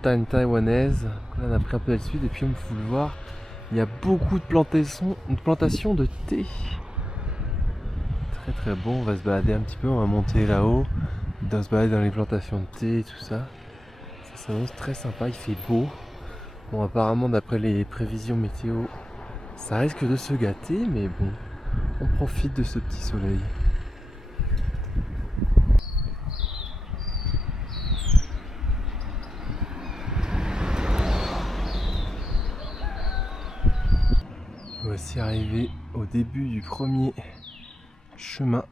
montagne taïwanaise. Là, on a pris un peu d'altitude et puis comme vous pouvez le voir, il y a beaucoup de plantations de thé. Très très bon, on va se balader un petit peu, on va monter là-haut, on va se balader dans les plantations de thé et tout ça. Ça s'annonce très sympa, il fait beau. Bon, apparemment d'après les prévisions météo, ça risque de se gâter, mais bon, on profite de ce petit soleil. Voici arrivé au début du premier chemin,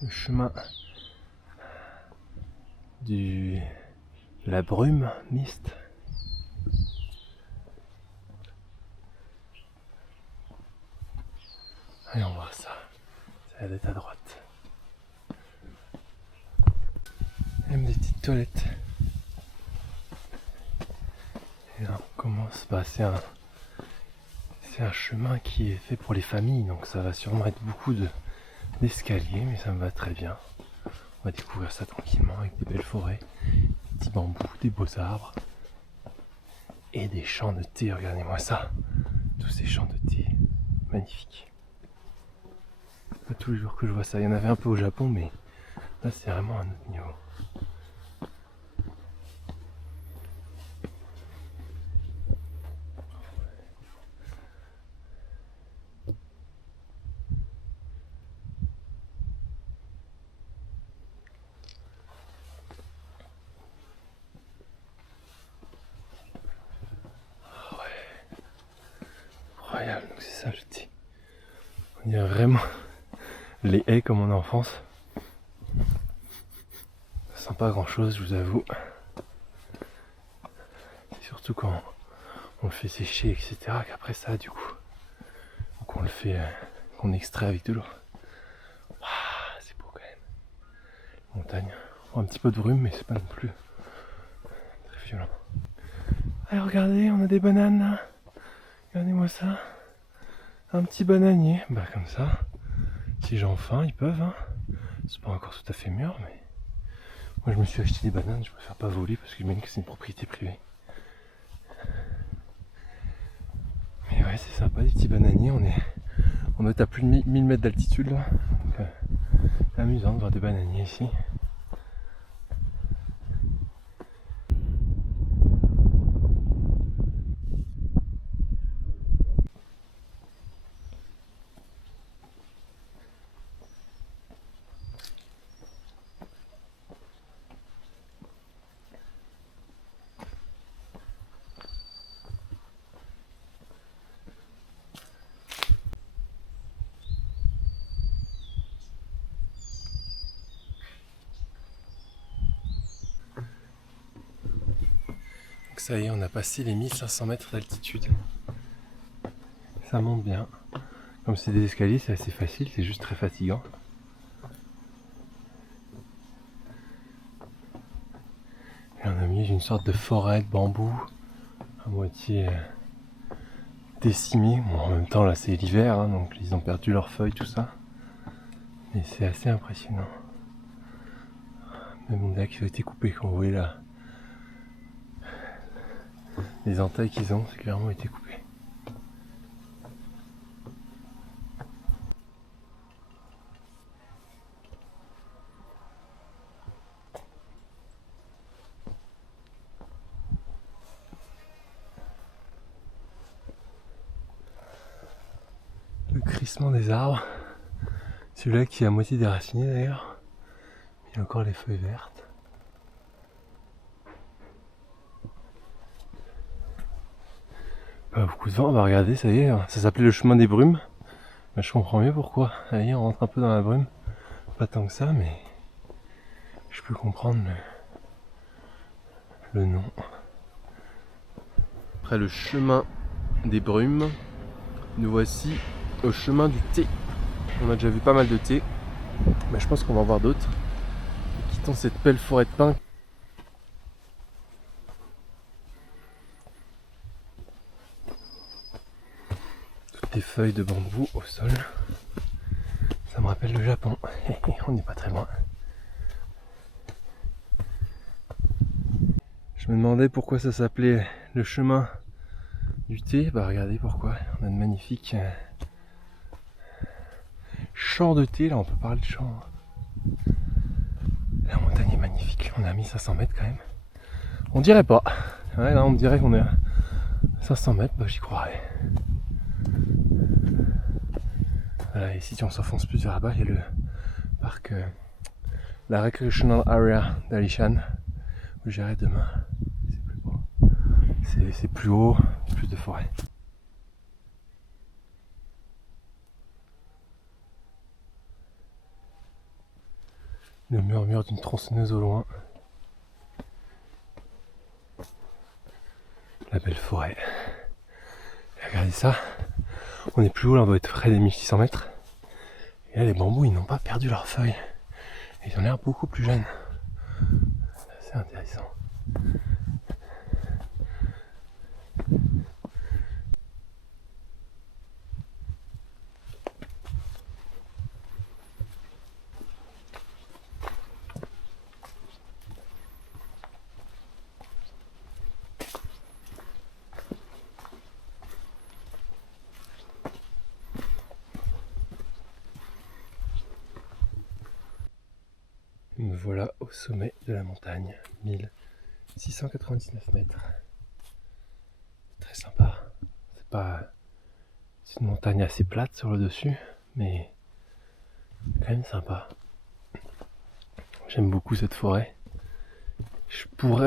le chemin de la brume mixte. Allez, on voit ça. Ça a l'air d'être à droite. Même des petites toilettes. Et là, on commence. C'est un chemin qui est fait pour les familles, donc ça va sûrement être beaucoup d'escaliers, mais ça me va très bien. On va découvrir ça tranquillement avec des belles forêts, des petits bambous, des beaux arbres et des champs de thé. Regardez-moi ça, tous ces champs de thé, magnifiques. Pas tous les jours que je vois ça. Il y en avait un peu au Japon, mais là c'est vraiment un autre niveau. Incroyable, donc c'est ça le thé. On dirait vraiment les haies comme en enfance. Ça sent pas grand chose, je vous avoue. Surtout quand on le fait sécher, etc. Qu'après ça, du coup, qu'on le fait, qu'on extrait avec de l'eau. Ah, c'est beau quand même. Montagne. Un petit peu de brume, mais c'est pas non plus très violent. Allez, regardez, on a des bananes là. Regardez-moi ça. Un petit bananier. Bah comme ça. Si j'ai faim, ils peuvent. Hein. C'est pas encore tout à fait mûr, mais moi je me suis acheté des bananes. Je préfère pas voler parce que je me dis que c'est une propriété privée. Mais ouais, c'est sympa, des petits bananiers. On est à plus de 1000 mètres d'altitude là. Donc, c'est amusant de voir des bananiers ici. Donc ça y est, on a passé les 1500 mètres d'altitude. Ça monte bien. Comme c'est des escaliers, c'est assez facile, c'est juste très fatigant. Et on a mis une sorte de forêt de bambou à moitié décimée. Bon, en même temps là c'est l'hiver, hein, donc ils ont perdu leurs feuilles, tout ça. Mais c'est assez impressionnant. Même là qui ont été coupés, quand vous voyez là, les entailles qu'ils ont, c'est clairement été coupé. Le crissement des arbres. Celui-là qui est à moitié déraciné d'ailleurs. Il y a encore les feuilles vertes. Pas beaucoup de vent, bah regardez, ça y est, ça s'appelait le chemin des brumes. Bah, je comprends mieux pourquoi. Allez, on rentre un peu dans la brume. Pas tant que ça, mais je peux comprendre le nom. Après le chemin des brumes, nous voici au chemin du thé. On a déjà vu pas mal de thé, mais je pense qu'on va en voir d'autres. Quittons cette belle forêt de pins. Toutes les feuilles de bambou au sol. Ça me rappelle le Japon. On n'est pas très loin. Je me demandais pourquoi ça s'appelait le chemin du thé. Bah regardez pourquoi. On a de magnifiques champs de thé. Là on peut parler de champs. La montagne est magnifique. On est à 1500 mètres quand même. On dirait pas. Ouais, là on me dirait qu'on est à 500 mètres. Bah j'y croirais. Voilà, ici si on s'enfonce plus vers là-bas, il y a le parc, la Recreational Area d'Alishan, où j'irai demain. C'est plus beau. C'est plus haut, plus de forêt. Le murmure d'une tronçonneuse au loin. La belle forêt. Et regardez ça. On est plus haut, là on doit être près des 1600 mètres. Et là les bambous ils n'ont pas perdu leurs feuilles. Ils ont l'air beaucoup plus jeunes. C'est intéressant. Me voilà au sommet de la montagne, 1699 mètres. Très sympa. C'est une montagne assez plate sur le dessus, mais quand même sympa. J'aime beaucoup cette forêt.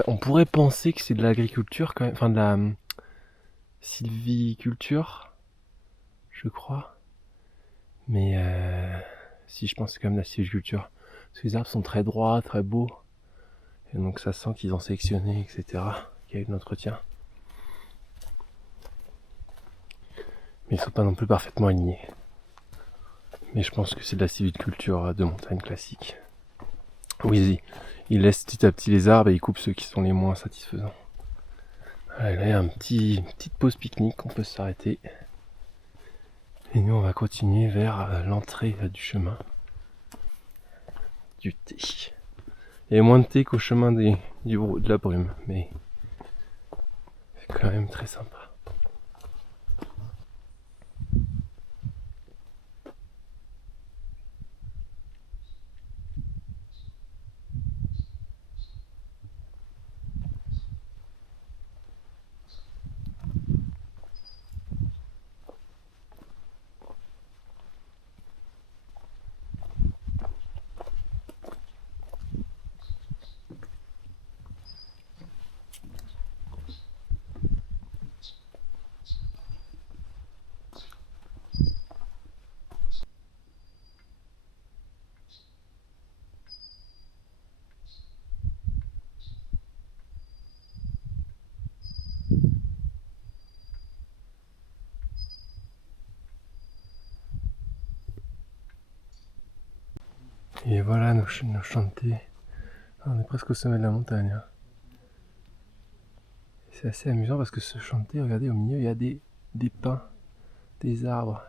On pourrait penser que c'est de l'agriculture quand même, enfin de la sylviculture, je crois. Mais si, je pense que c'est quand même de la sylviculture. Parce que les arbres sont très droits, très beaux. Et donc ça sent qu'ils ont sélectionné, etc. Qu'il y a eu de l'entretien. Mais ils sont pas non plus parfaitement alignés. Mais je pense que c'est de la sylviculture de montagne classique. Oui, ils laissent petit à petit les arbres et ils coupent ceux qui sont les moins satisfaisants. Voilà, là il y a une petite pause pique-nique, on peut s'arrêter. Et nous on va continuer vers l'entrée du chemin du thé. Il y a moins de thé qu'au chemin de la brume, mais c'est quand même très sympa. Et voilà nos champs de thé. On est presque au sommet de la montagne. Hein. C'est assez amusant parce que ce champ de thé, regardez, au milieu, il y a des pins, des arbres.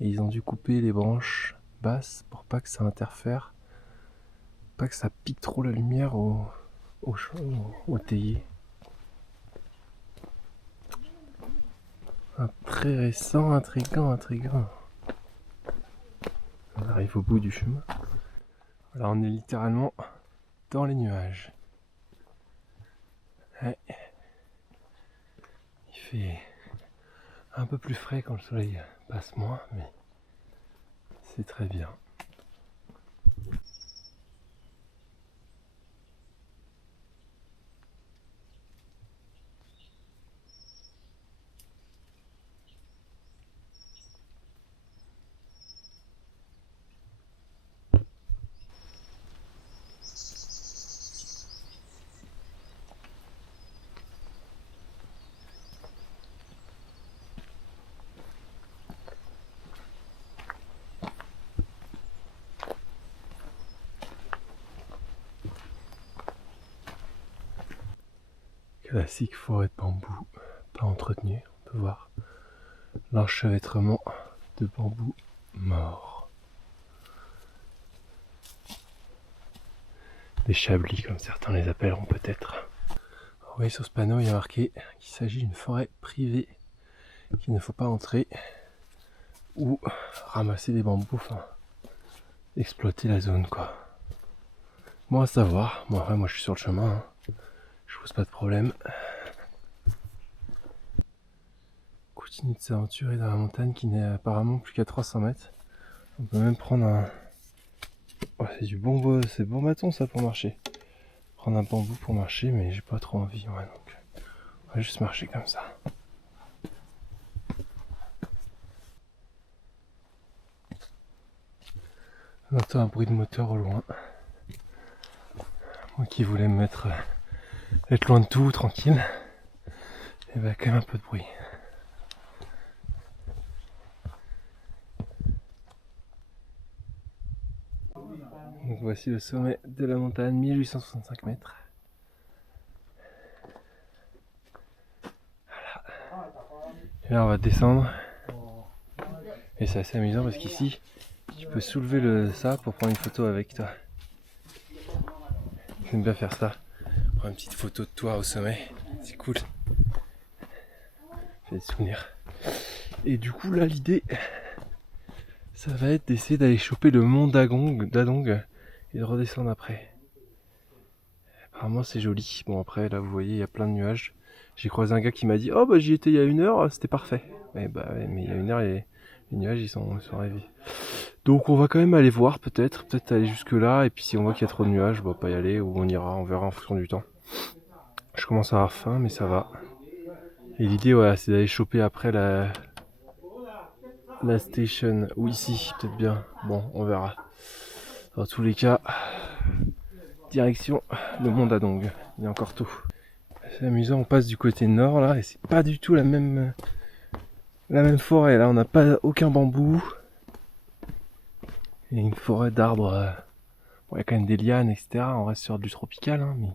Et ils ont dû couper les branches basses pour pas que ça interfère, pas que ça pique trop la lumière au théier. Très récent, intriguant. On arrive au bout du chemin. Voilà, on est littéralement dans les nuages. Ouais. Il fait un peu plus frais quand le soleil passe moins, mais c'est très bien. Classique forêt de bambou, pas entretenue, on peut voir l'enchevêtrement de bambous morts. Des chablis comme certains les appelleront peut-être. Vous voyez sur ce panneau, il y a marqué qu'il s'agit d'une forêt privée, qu'il ne faut pas entrer ou ramasser des bambous, enfin exploiter la zone quoi. Bon à savoir, bon après moi je suis sur le chemin, hein. Je pose pas de problème. Continue de s'aventurer dans la montagne qui n'est apparemment plus qu'à 300 mètres. On peut même prendre un... Oh, c'est bon bâton ça pour marcher. Prendre un bambou pour marcher mais j'ai pas trop envie, ouais, donc on va juste marcher comme ça. On entend un bruit de moteur au loin. Moi qui voulais me mettre... être loin de tout, tranquille. Et bah quand même un peu de bruit. Donc voici le sommet de la montagne, 1865 mètres. Voilà. Et là on va descendre. Et c'est assez amusant parce qu'ici, tu peux soulever ça pour prendre une photo avec toi. J'aime bien faire ça. Prendre une petite photo de toi au sommet. C'est cool. Fait des souvenirs. Et du coup là l'idée, ça va être d'essayer d'aller choper le mont Dadong et de redescendre après. Apparemment c'est joli. Bon après là vous voyez il y a plein de nuages. J'ai croisé un gars qui m'a dit oh bah j'y étais il y a 1 heure, c'était parfait. Mais bah ouais, mais il y a 1 heure les nuages ils sont arrivés. Donc on va quand même aller voir peut-être aller jusque là et puis si on voit qu'il y a trop de nuages, on va pas y aller ou on ira, on verra en fonction du temps. Je commence à avoir faim mais ça va. Et l'idée voilà, c'est d'aller choper après la station ou ici peut-être bien. Bon on verra. Dans tous les cas, direction le mont Dadong. Il est encore tôt. C'est amusant, on passe du côté nord là et c'est pas du tout la même forêt. Là on n'a pas aucun bambou. Et une forêt d'arbres. Bon, il y a quand même des lianes, etc. On reste sur du tropical, hein, mais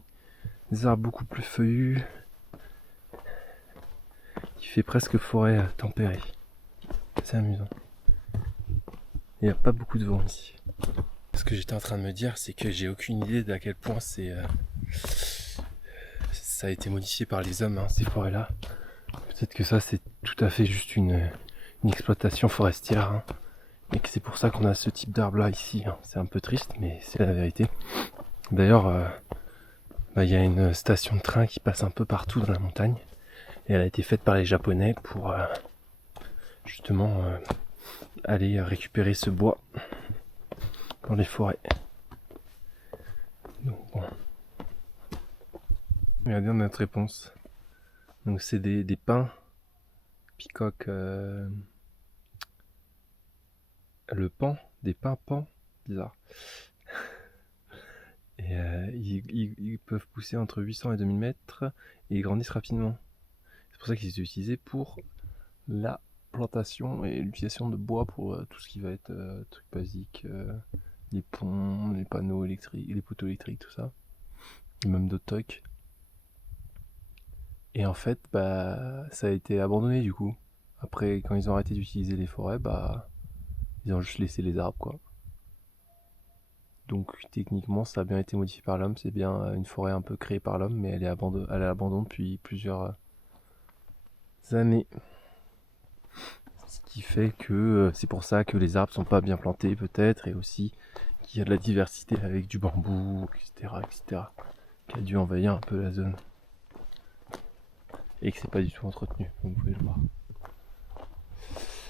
des arbres beaucoup plus feuillus. Qui fait presque forêt tempérée. C'est amusant. Il n'y a pas beaucoup de vent ici. Ce que j'étais en train de me dire, c'est que j'ai aucune idée d'à quel point ça a été modifié par les hommes, hein, ces forêts-là. Peut-être que ça, c'est tout à fait juste une exploitation forestière. Hein, et que c'est pour ça qu'on a ce type d'arbre-là ici. Hein. C'est un peu triste, mais c'est la vérité. D'ailleurs, y a une station de train qui passe un peu partout dans la montagne. Et elle a été faite par les Japonais pour justement aller récupérer ce bois dans les forêts. Donc bon. Regardez notre réponse. Donc c'est des pins, peacock, le pan, des pins pans, bizarre. Et ils peuvent pousser entre 800 et 2000 mètres et ils grandissent rapidement. C'est pour ça qu'ils sont utilisés pour la plantation et l'utilisation de bois pour tout ce qui va être truc basique, les ponts, les panneaux électriques, les poteaux électriques, tout ça. Et même d'autres trucs. Et en fait, ça a été abandonné du coup. Après, quand ils ont arrêté d'utiliser les forêts, ils ont juste laissé les arbres, quoi. Donc techniquement, ça a bien été modifié par l'homme. C'est bien une forêt un peu créée par l'homme, mais elle est à l'abandon depuis plusieurs années. Ce qui fait que c'est pour ça que les arbres sont pas bien plantés peut-être, et aussi qu'il y a de la diversité avec du bambou, etc. qui a dû envahir un peu la zone. Et que c'est pas du tout entretenu, comme vous pouvez le voir.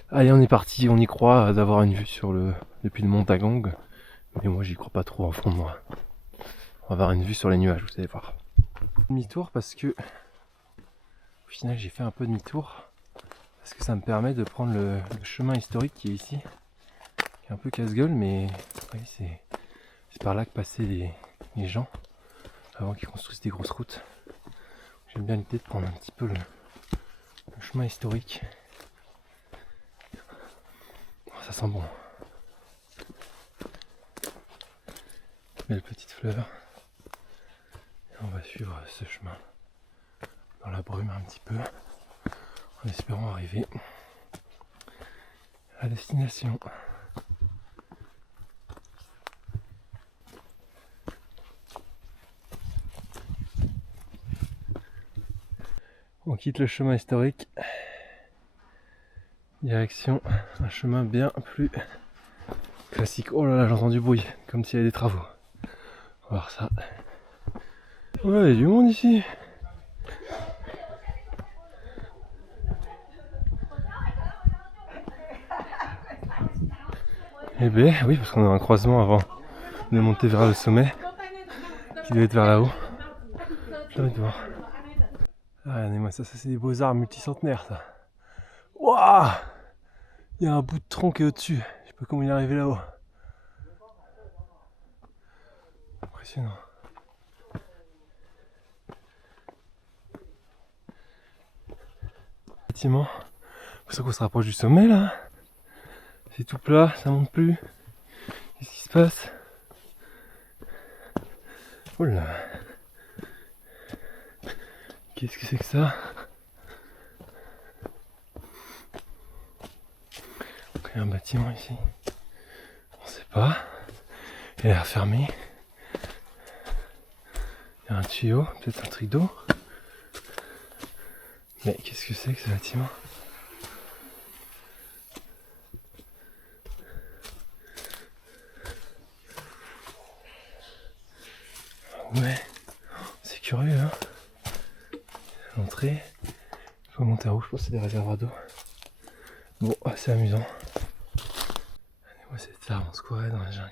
Allez, on est parti, on y croit d'avoir une vue depuis le mont Dadong. Mais moi j'y crois pas trop en fond de moi. On va avoir une vue sur les nuages, vous allez voir. Demi-tour parce que au final j'ai fait un peu demi-tour. Parce que ça me permet de prendre le chemin historique qui est ici. Qui est un peu casse-gueule, mais oui, c'est par là que passaient les gens avant qu'ils construisent des grosses routes. J'aime bien l'idée de prendre un petit peu le chemin historique. Oh, ça sent bon. Belle petite fleur. Et on va suivre ce chemin dans la brume un petit peu, en espérant arriver à destination. On quitte le chemin historique. Direction un chemin bien plus classique. Oh là là, j'entends du bruit, comme s'il y avait des travaux. On va voir ça. Ouais, il y a du monde ici. Eh ben oui, parce qu'on a un croisement avant de monter vers le sommet, qui doit être vers là-haut. J'ai envie de voir. Ah, regardez-moi ça, c'est des beaux arbres multicentenaires ça. Waouh! Il y a un bout de tronc qui est au-dessus. Je sais pas comment il est arrivé là-haut. Impressionnant. Bâtiment. C'est pour ça qu'on se rapproche du sommet là. C'est tout plat, ça monte plus. Qu'est-ce qui se passe? Oh là! Qu'est-ce que c'est que ça? Donc, il y a un bâtiment ici. On sait pas. Il a l'air fermé. Il y a un tuyau, peut-être un truc d'eau. Mais qu'est-ce que c'est que ce bâtiment? Ouais, c'est curieux hein. L'entrée. Il faut monter en haut, je pense que c'est des réservoirs d'eau. Bon, c'est amusant. Regardez-moi cet arbre, on se croirait dans la jungle.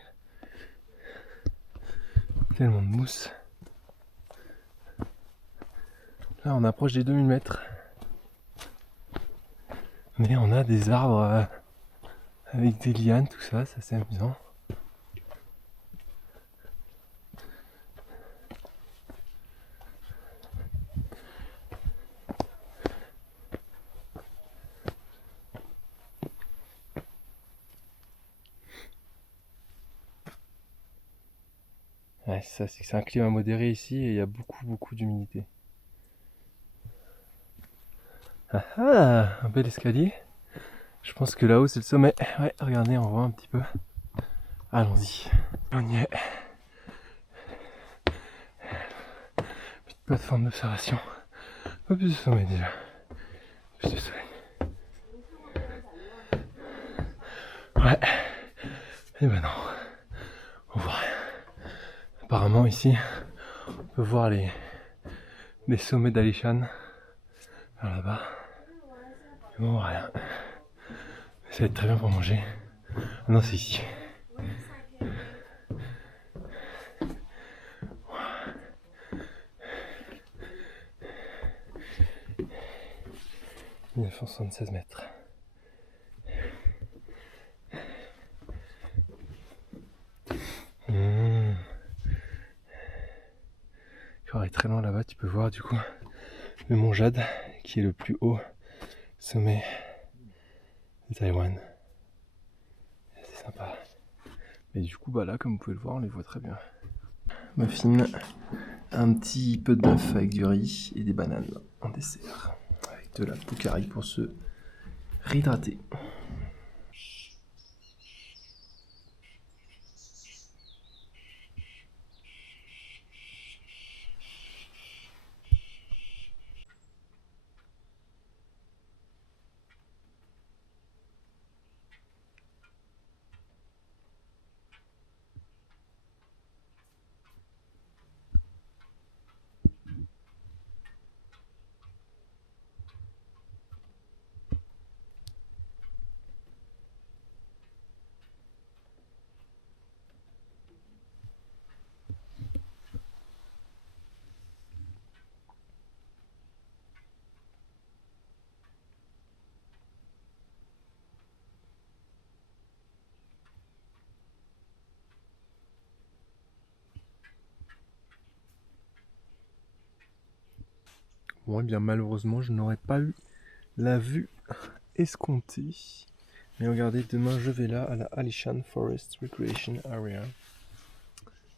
Tellement de mousse. Là on approche des 2000 mètres. Mais on a des arbres avec des lianes, tout ça, ça c'est amusant. Ouais, c'est ça, c'est que c'est un climat modéré ici et il y a beaucoup d'humidité. Ah ah, un bel escalier. Je pense que là-haut c'est le sommet. Ouais, regardez, on voit un petit peu. Allons-y. On y est. Petite plateforme d'observation. Pas plus de sommet déjà. Plus de soleil. Ouais. Et ben non. On voit rien. Apparemment ici, on peut voir les sommets d'Alishan. Vers là-bas. Mais bon, on voit rien. Ça va être très bien pour manger. Ah non, c'est ici. « 1976 mètres. » Tu vas très loin là-bas, tu peux voir du coup le mont Jade qui est le plus haut sommet de Taïwan. C'est sympa. Mais du coup, bah là, comme vous pouvez le voir, on les voit très bien. Muffin, un petit peu d'œuf avec du riz et des bananes en dessert. Avec de la poucari pour se réhydrater. Bon, et bien malheureusement, je n'aurais pas eu la vue escomptée. Mais regardez, demain je vais là à la Alishan Forest Recreation Area. Ça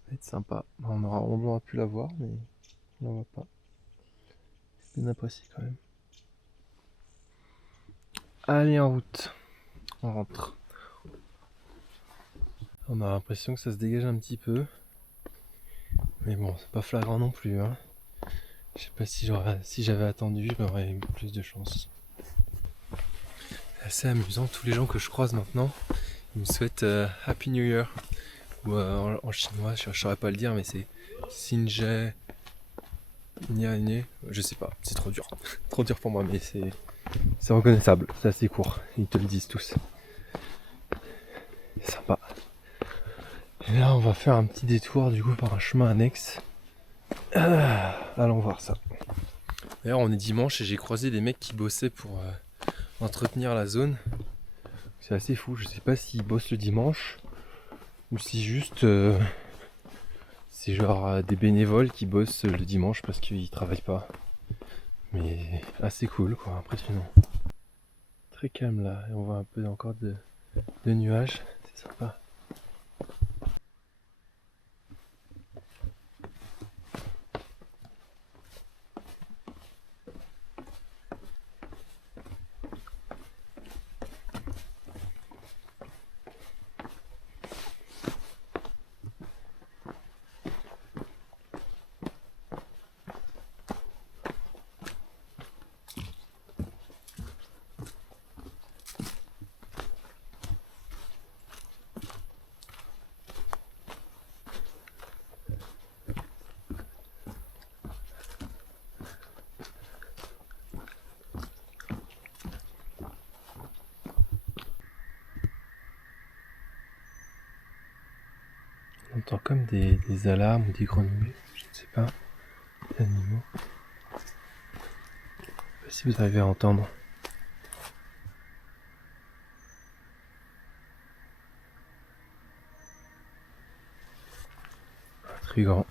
va être sympa. On aura pu la voir, mais on la voit pas. C'est bien apprécié quand même. Allez, en route. On rentre. On a l'impression que ça se dégage un petit peu. Mais bon, c'est pas flagrant non plus. Hein. Je sais pas si j'avais attendu, j'aurais eu plus de chance. C'est assez amusant, tous les gens que je croise maintenant, ils me souhaitent Happy New Year. Ou en chinois, je saurais pas le dire, mais c'est Xinjie Nianye. Je sais pas, c'est trop dur. Trop dur pour moi, mais c'est reconnaissable, c'est assez court. Ils te le disent tous. C'est sympa. Et là, on va faire un petit détour du coup par un chemin annexe. Allons voir ça. D'ailleurs, on est dimanche et j'ai croisé des mecs qui bossaient pour entretenir la zone. C'est assez fou, je sais pas s'ils bossent le dimanche ou si juste c'est genre des bénévoles qui bossent le dimanche parce qu'ils travaillent pas. Mais assez cool quoi, impressionnant. Très calme là, et on voit un peu encore de nuages, c'est sympa. On entend comme des alarmes ou des grenouilles, je ne sais pas, des animaux. Je sais pas si vous arrivez à entendre. Très grand.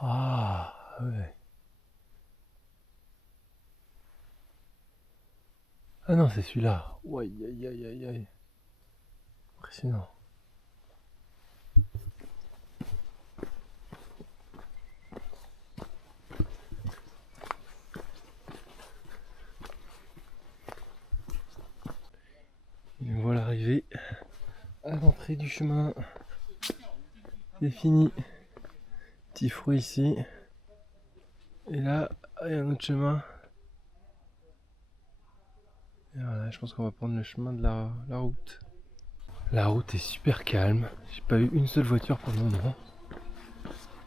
Ah ouais. Ah non, c'est celui-là. Aïe aïe aïe aïe aïe. Impressionnant. Et voilà arrivé à l'entrée du chemin. C'est fini. Petit fruit ici. Et là, il y a un autre chemin. Et voilà, je pense qu'on va prendre le chemin de la route. La route est super calme. J'ai pas eu une seule voiture pour le moment.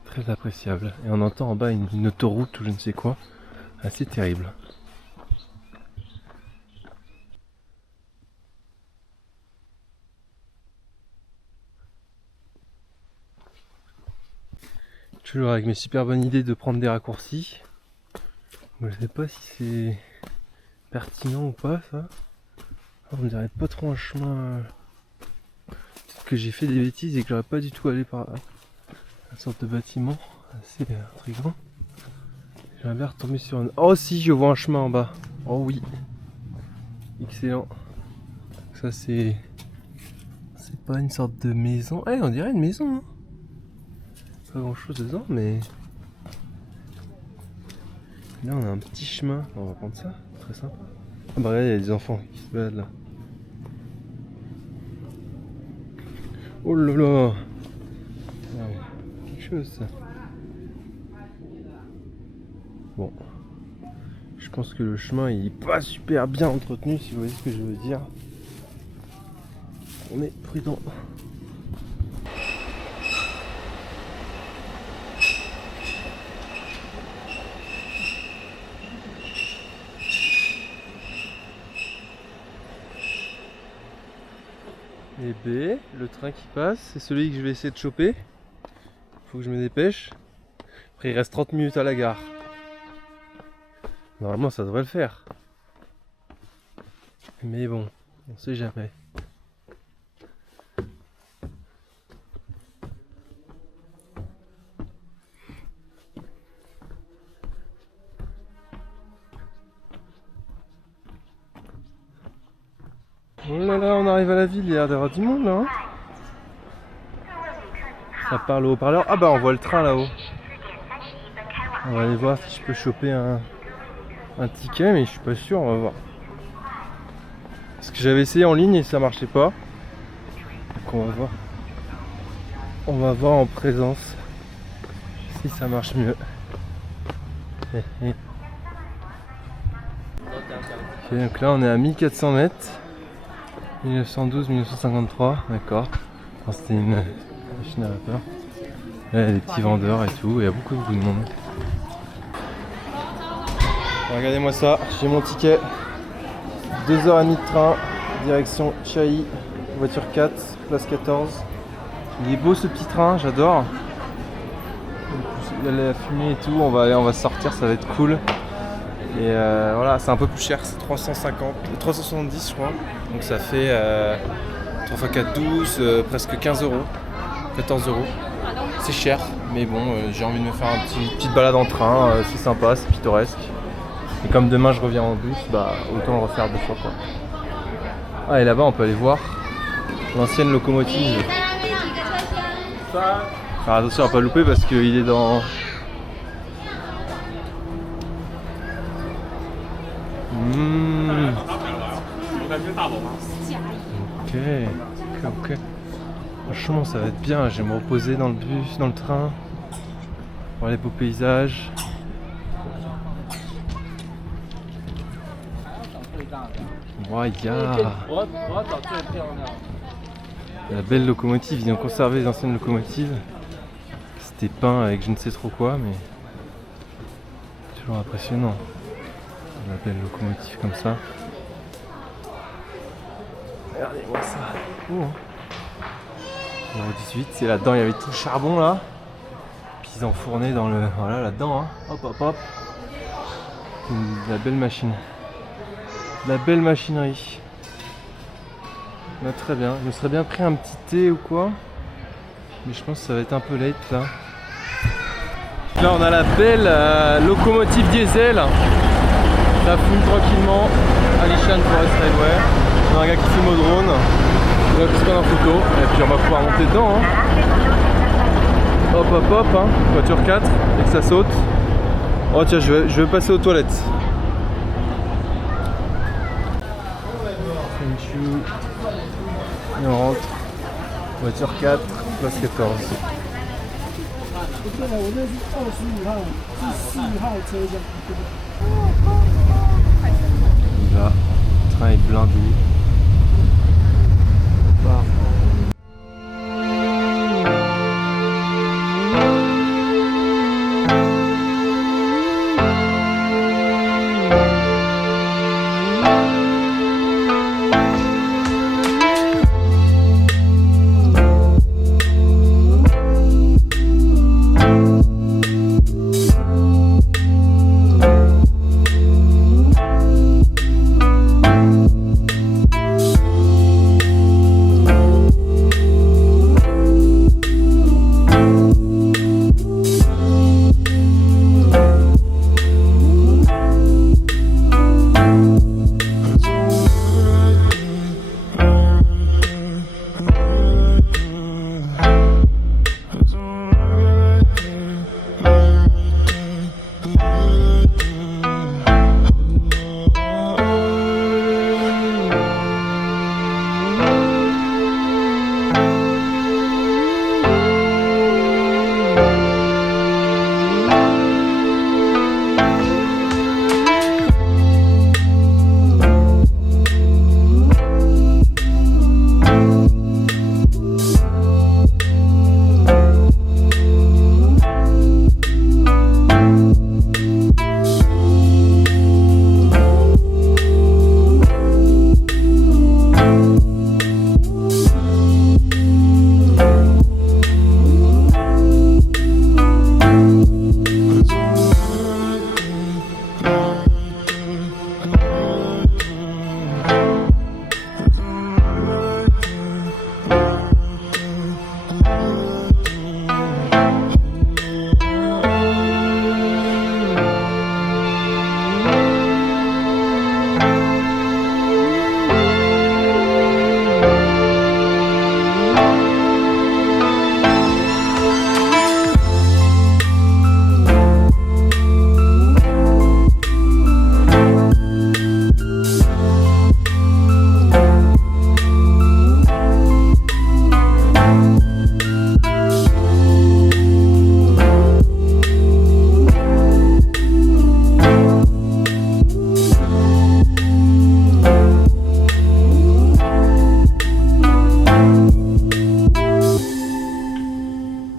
Très appréciable. Et on entend en bas une autoroute ou je ne sais quoi. Assez terrible. Toujours avec mes super bonnes idées de prendre des raccourcis. Je sais pas si c'est pertinent ou pas ça. On dirait pas trop un chemin. Peut-être que j'ai fait des bêtises et que j'aurais pas du tout allé par une sorte de bâtiment assez intriguant. J'aimerais bien retomber sur une. Oh si, je vois un chemin en bas. Oh oui. Excellent. Ça c'est. C'est pas une sorte de maison. Eh, on dirait une maison. Hein. Pas grand chose dedans, mais. Là on a un petit chemin. On va prendre ça. Très sympa. Ah bah regardez, il y a des enfants qui se baladent là. Oh là là. Ouais, quelque chose ça. Bon. Je pense que le chemin il est pas super bien entretenu si vous voyez ce que je veux dire. On est prudent. Et B, le train qui passe, c'est celui que je vais essayer de choper. Faut que je me dépêche. Après il reste 30 minutes à la gare. Normalement ça devrait le faire. Mais bon, on sait jamais. Oh là là, on arrive à la ville, il y a l'air d'avoir du monde là. Hein. Ça parle au haut-parleur. Ah bah on voit le train là-haut. On va aller voir si je peux choper un ticket, mais je suis pas sûr, on va voir. Parce que j'avais essayé en ligne et ça marchait pas. Donc on va voir. On va voir en présence si ça marche mieux. Ok, donc là on est à 1400 mètres. 1912-1953, d'accord. C'était une machine à vapeur. Là il y a des petits vendeurs et tout, il y a beaucoup de monde. Regardez-moi ça, j'ai mon ticket. 2h30 de train, direction Chiayi, voiture 4, place 14. Il est beau ce petit train, j'adore. Il y a la fumée et tout, on va sortir, ça va être cool. Et voilà, c'est un peu plus cher, c'est 370 je crois. Donc ça fait 3 x 4, 12, presque 15 euros, 14 euros. C'est cher, mais bon, j'ai envie de me faire une petite balade en train, c'est sympa, c'est pittoresque. Et comme demain je reviens en bus, bah autant le refaire 2 fois quoi. Ah et là-bas on peut aller voir l'ancienne locomotive. Alors attention à pas louper parce qu'il est dans... Ok. Franchement ça va être bien, je vais me reposer dans le bus, dans le train. Voir les beaux paysages. La belle locomotive, ils ont conservé les anciennes locomotives. C'était peint avec je ne sais trop quoi, mais toujours impressionnant. La belle locomotive comme ça. Regardez-moi ça. Oh. 018, c'est là-dedans, il y avait tout le charbon là. Puis ils ont fourné dans le. Voilà là-dedans. Hein. Hop hop hop. La belle machine. La belle machinerie. Bah, très bien. Je me serais bien pris un petit thé ou quoi. Mais je pense que ça va être un peu late là. Là on a la belle locomotive diesel. Ça fume tranquillement. Alishan Forest Railway. On a un gars qui fume au drone. On va se prendre en photo. Et puis on va pouvoir monter dedans. Hein. Hop hop hop. Hein. Voiture 4. Et que ça saute. Oh tiens, je vais passer aux toilettes. Et on rentre, voiture 4, place 14. Là, le train est blindé.